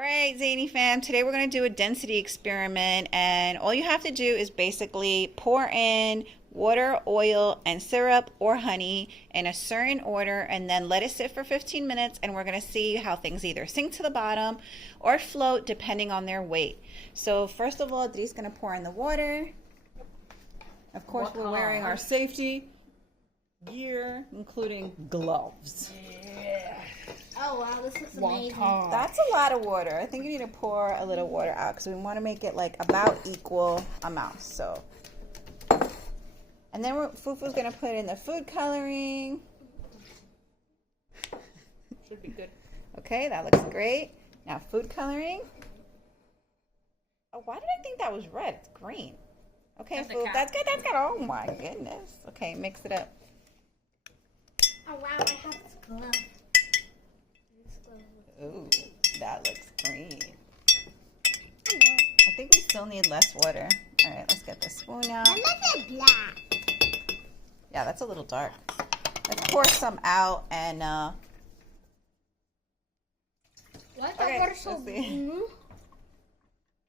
Alright, Zany fam, today we're going to do a density experiment, and all you have to do is basically pour in water, oil, and syrup or honey in a certain order and then let it sit for 15 minutes, and we're going to see how things either sink to the bottom or float depending on their weight. So first of all, Dri's going to pour in the water. Of course, we're wearing our safety gear, including gloves. Yeah. Oh wow, this looks amazing. That's a lot of water. I think you need to pour a little water out because we want to make it like about equal amounts. So, and then Fufu's gonna put in the food coloring. Should be good. Okay, that looks great. Now food coloring. Oh, why did I think that was red? It's green. Okay, Fu, that's good. That's good. Oh my goodness. Okay, mix it up. Oh wow, I have this glove. Ooh, that looks green. I think we still need less water. All right, let's get the spoon out. I love it black. Yeah, that's a little dark. Let's pour some out and Why is okay, that water so let's see. blue? Does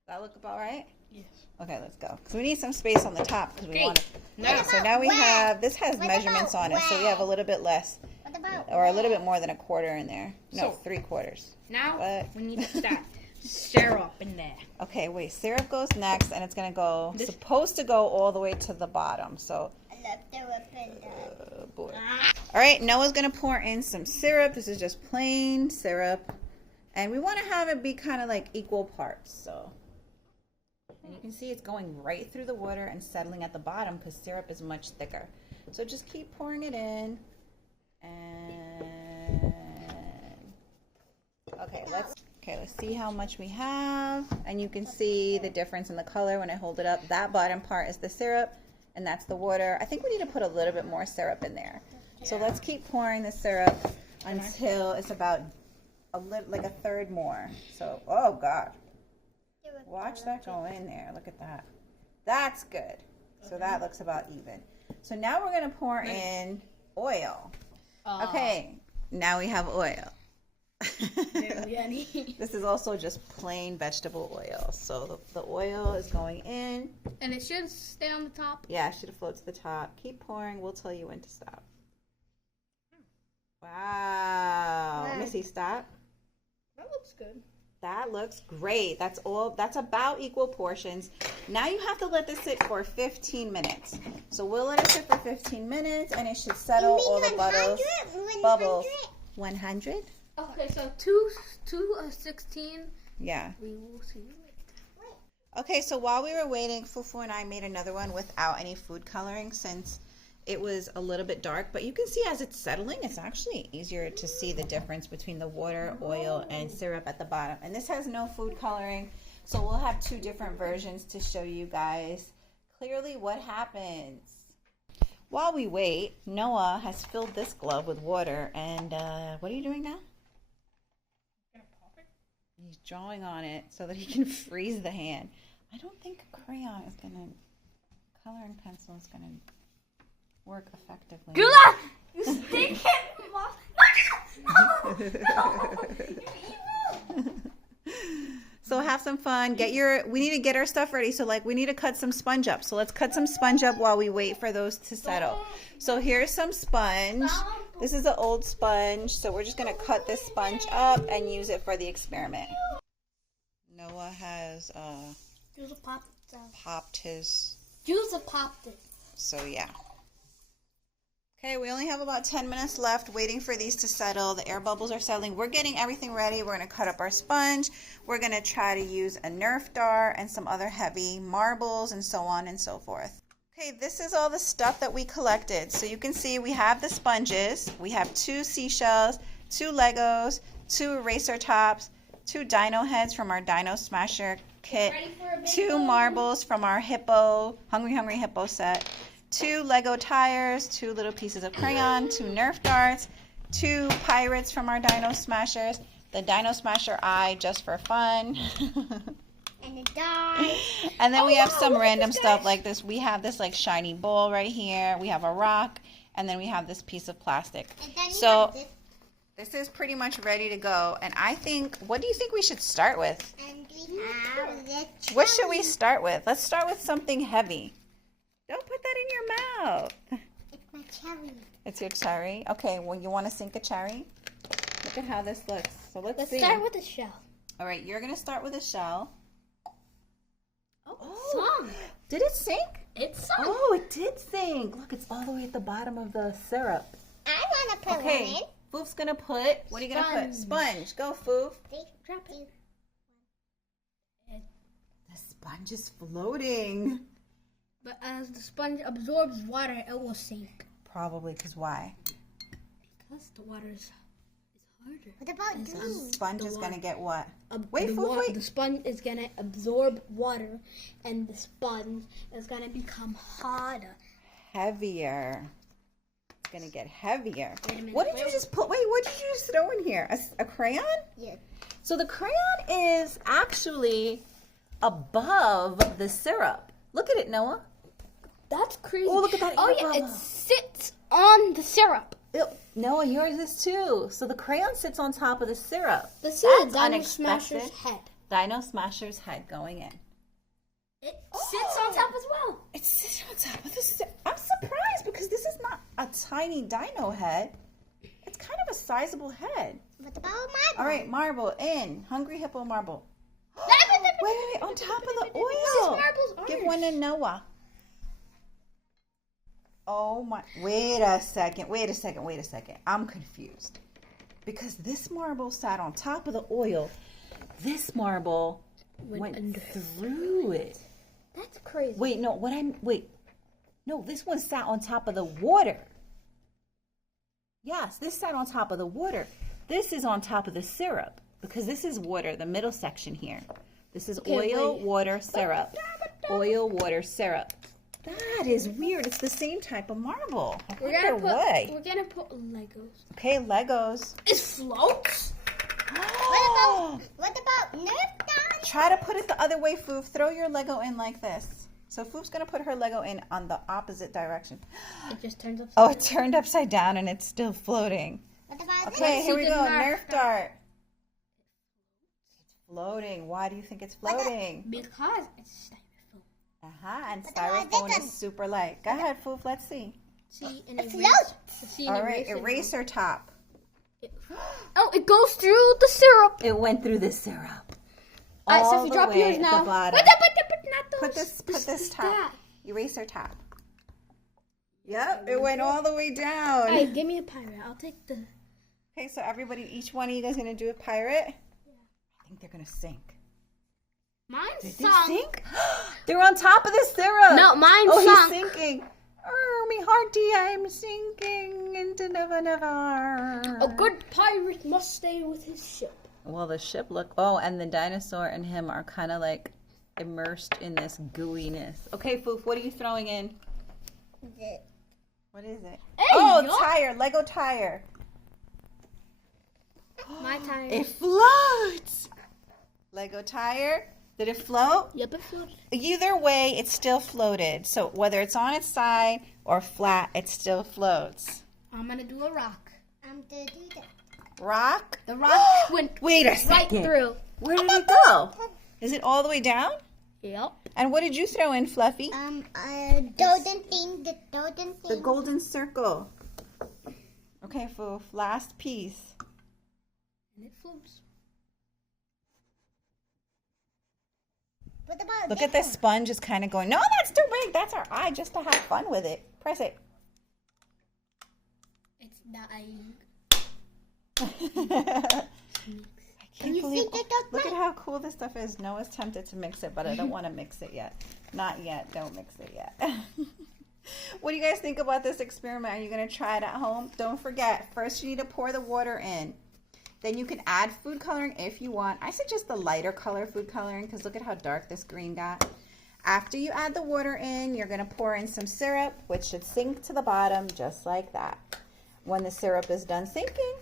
that look about right? Yes. Okay, let's go. Because we need some space on the top because we Okay. want to. Now, So now we wet? have, this has What measurements about on it, so we have a wet? little bit less, What about or a little bit more than a quarter in there. No, So- 3/4. now What? we need to start syrup in there. Okay, wait, syrup goes next, and it's going to go, This- supposed to go all the way to the bottom, so. I love the weapon. Oh boy. All right, Noah's gonna pour in some syrup. This is just plain syrup, and we want to have it be kind of like equal parts. So, and you can see it's going right through the water and settling at the bottom because syrup is much thicker. So just keep pouring it in, and okay, let's see how much we have, and you can see the difference in the color when I hold it up. That bottom part is the syrup. And that's the water. I think we need to put a little bit more syrup in there. So let's keep pouring the syrup until it's about like a third more. So, oh God. Watch that go in there. Look at that. That's good. So that looks about even. So now we're going to pour in oil. Okay. Now we have oil. This is also just plain vegetable oil. So the oil is going in. And it should stay on the top. Yeah, it should float to the top. Keep pouring. We'll tell you when to stop. Wow. Wow. Missy, stop. That looks good. That looks great. That's all. That's about equal portions. Now you have to let this sit for 15 minutes. So we'll let it sit for 15 minutes, and it should settle all the bubbles. 100? Okay, so 16. Yeah. We will see. Okay, so while we were waiting, Fufu and I made another one without any food coloring since it was a little bit dark. But you can see as it's settling, it's actually easier to see the difference between the water, oil, and syrup at the bottom. And this has no food coloring, so we'll have two different versions to show you guys clearly what happens. While we wait, Noah has filled this glove with water. And what are you doing now? He's drawing on it so that he can freeze the hand. I don't think a crayon is going to, coloring pencil is going to work effectively. Gula! You stinking So have some fun. We need to get our stuff ready. So like we need to cut some sponge up. So let's cut some sponge up while we wait for those to settle. So here's some sponge. This is an old sponge. So we're just going to cut this sponge up and use it for the experiment. Noah has Jules popped it. popped his, Jules popped it. so yeah. Okay, we only have about 10 minutes left waiting for these to settle. The air bubbles are settling. We're getting everything ready. We're going to cut up our sponge. We're going to try to use a Nerf dart and some other heavy marbles and so on and so forth. Okay, this is all the stuff that we collected. So you can see we have the sponges. We have 2 seashells, 2 Legos, 2 eraser tops, 2 dino heads from our Dino Smasher kit, 2 marbles from our Hungry Hungry Hippo set, 2 Lego tires, 2 little pieces of crayon, 2 Nerf darts, 2 pirates from our Dino Smashers, the Dino Smasher eye just for fun. And it died. And then we have some random stuff like this. We have this like shiny bowl right here. We have a rock, and then we have this piece of plastic. And then you So have this. This is pretty much ready to go. And I think, what do you think we should start with? And we have the What should we start with? Let's start with something heavy. Don't put that in your mouth. It's my cherry. It's your cherry. Okay, well, you want to sink a cherry? Look at how this looks. So let's see. Start with the shell. All right, you're going to start with a shell. Some. Did it sink? It's some. Oh, it did sink. Look, it's all the way at the bottom of the syrup. I want to put Okay, one in. Foof's going to put, what are you going to put? Sponge. Go, Foof. Drop it. The sponge is floating. But as the sponge absorbs water, it will sink. Probably, because why? Because the water is harder. What about The these? sponge is going to get what? Wait, the, Foof, wait. the sponge is gonna absorb water, and the sponge is gonna become harder. Heavier. It's going to get heavier. Wait a minute. What did you just put? Wait, what did you just throw in here? A crayon? Yes. So the crayon is actually above the syrup. Look at it, Noah. That's crazy. Oh, look at that Oh air yeah, it bubble. sits on the syrup. Ew, Noah, yours is too. So the crayon sits on top of the syrup. Let's see the That's Dino unexpected. Smasher's head. Dino Smasher's head going in. It sits on top as well. It sits on top of the syrup. I'm surprised because this is not a tiny dino head. It's kind of a sizable head. What about my All right, marble in. Hungry hippo marble. Wait, on top of the This oil. marble's Give orange. one to Noah. Oh my, wait a second. I'm confused. Because this marble sat on top of the oil. This marble went under. through it. That's crazy. Wait, no, no, this one sat on top of the water. Yes, this sat on top of the water. This is on top of the syrup because this is water, the middle section here. This is oil, wait. water, syrup. Oil, water, syrup. That is weird. It's the same type of marble. I We're wonder gonna why. put Legos. Okay, Legos. It floats. What about Nerf guns? Try to put it the other way, Foof. Throw your Lego in like this. So Foof's going to put her Lego in on the opposite direction. It just turns upside Oh, it turned upside down and it's still floating. What about Okay, Let's here see we the go. Nerf Nerf dart. It's floating. Why do you think it's floating? because it's styrofoam. And But I styrofoam didn't. is super light. Go ahead, Foof. Let's see. See an It eraser. floats. See an All right, eraser. eraser top. Oh, it goes through the syrup. It went through the syrup. Alright, All so if you the drop way yours at now. the bottom. But not those. Put this top. that. Eraser top. Yep, it went all the way down. Alright, give me a pirate. I'll take the. Okay, so everybody, each one of you guys gonna do a pirate? I think they're gonna sink. Mine Did they sunk. sink? They're on top of the syrup. No, mine Oh, sunk. he's sinking. Oh, me hearty, I'm sinking into never. A good pirate must stay with his ship. Well, the ship look. Oh, and the dinosaur and him are kind of like immersed in this gooiness. Okay, Foof, what are you throwing in? What is it? Hey, Oh, yo. tire, Lego tire. My tire. It floats. Lego tire. Did it float? Yep, it floated. Either way, it still floated. So whether it's on its side or flat, it still floats. I'm gonna do a rock. I'm gonna do that. Rock. The rock went Wait a right second. through. Where did it go? Is it all the way down? Yep. And what did you throw in, Fluffy? Golden thing, the golden The thing. golden circle. Okay, Foof. Last piece. And it floats. What about Look at this sponge is kind of going, no, that's too big. That's our eye just to have fun with it. Press it. It's dying. I can't you believe. think it does Look at how cool this stuff is. Noah's tempted to mix it, but I don't want to mix it yet. Not yet. Don't mix it yet. What do you guys think about this experiment? Are you going to try it at home? Don't forget, first you need to pour the water in. Then you can add food coloring if you want. I suggest the lighter color food coloring because look at how dark this green got. After you add the water in, you're going to pour in some syrup, which should sink to the bottom just like that. When the syrup is done sinking,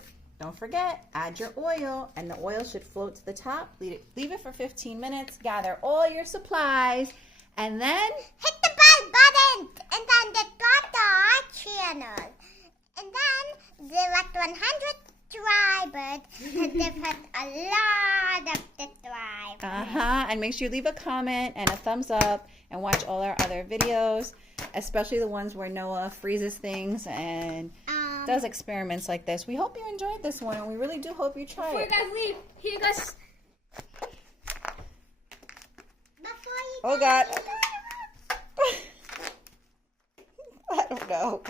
don't forget, add your oil, and the oil should float to the top. Leave it for 15 minutes. Gather all your supplies, and then hit the bell button and then subscribe to our channel. And then select 100 subscribe it. And they've had a lot of subscribe. And make sure you leave a comment and a thumbs up and watch all our other videos, especially the ones where Noah freezes things and does experiments like this. We hope you enjoyed this one, and we really do hope you try Before you it. guys leave, here you guys. Before you Oh, guys God. I don't know.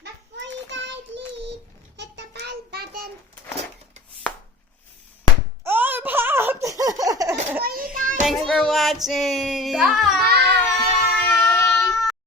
Before you guys leave, hit the bell button. Oh, it popped! Before you guys Thanks for watching. Bye.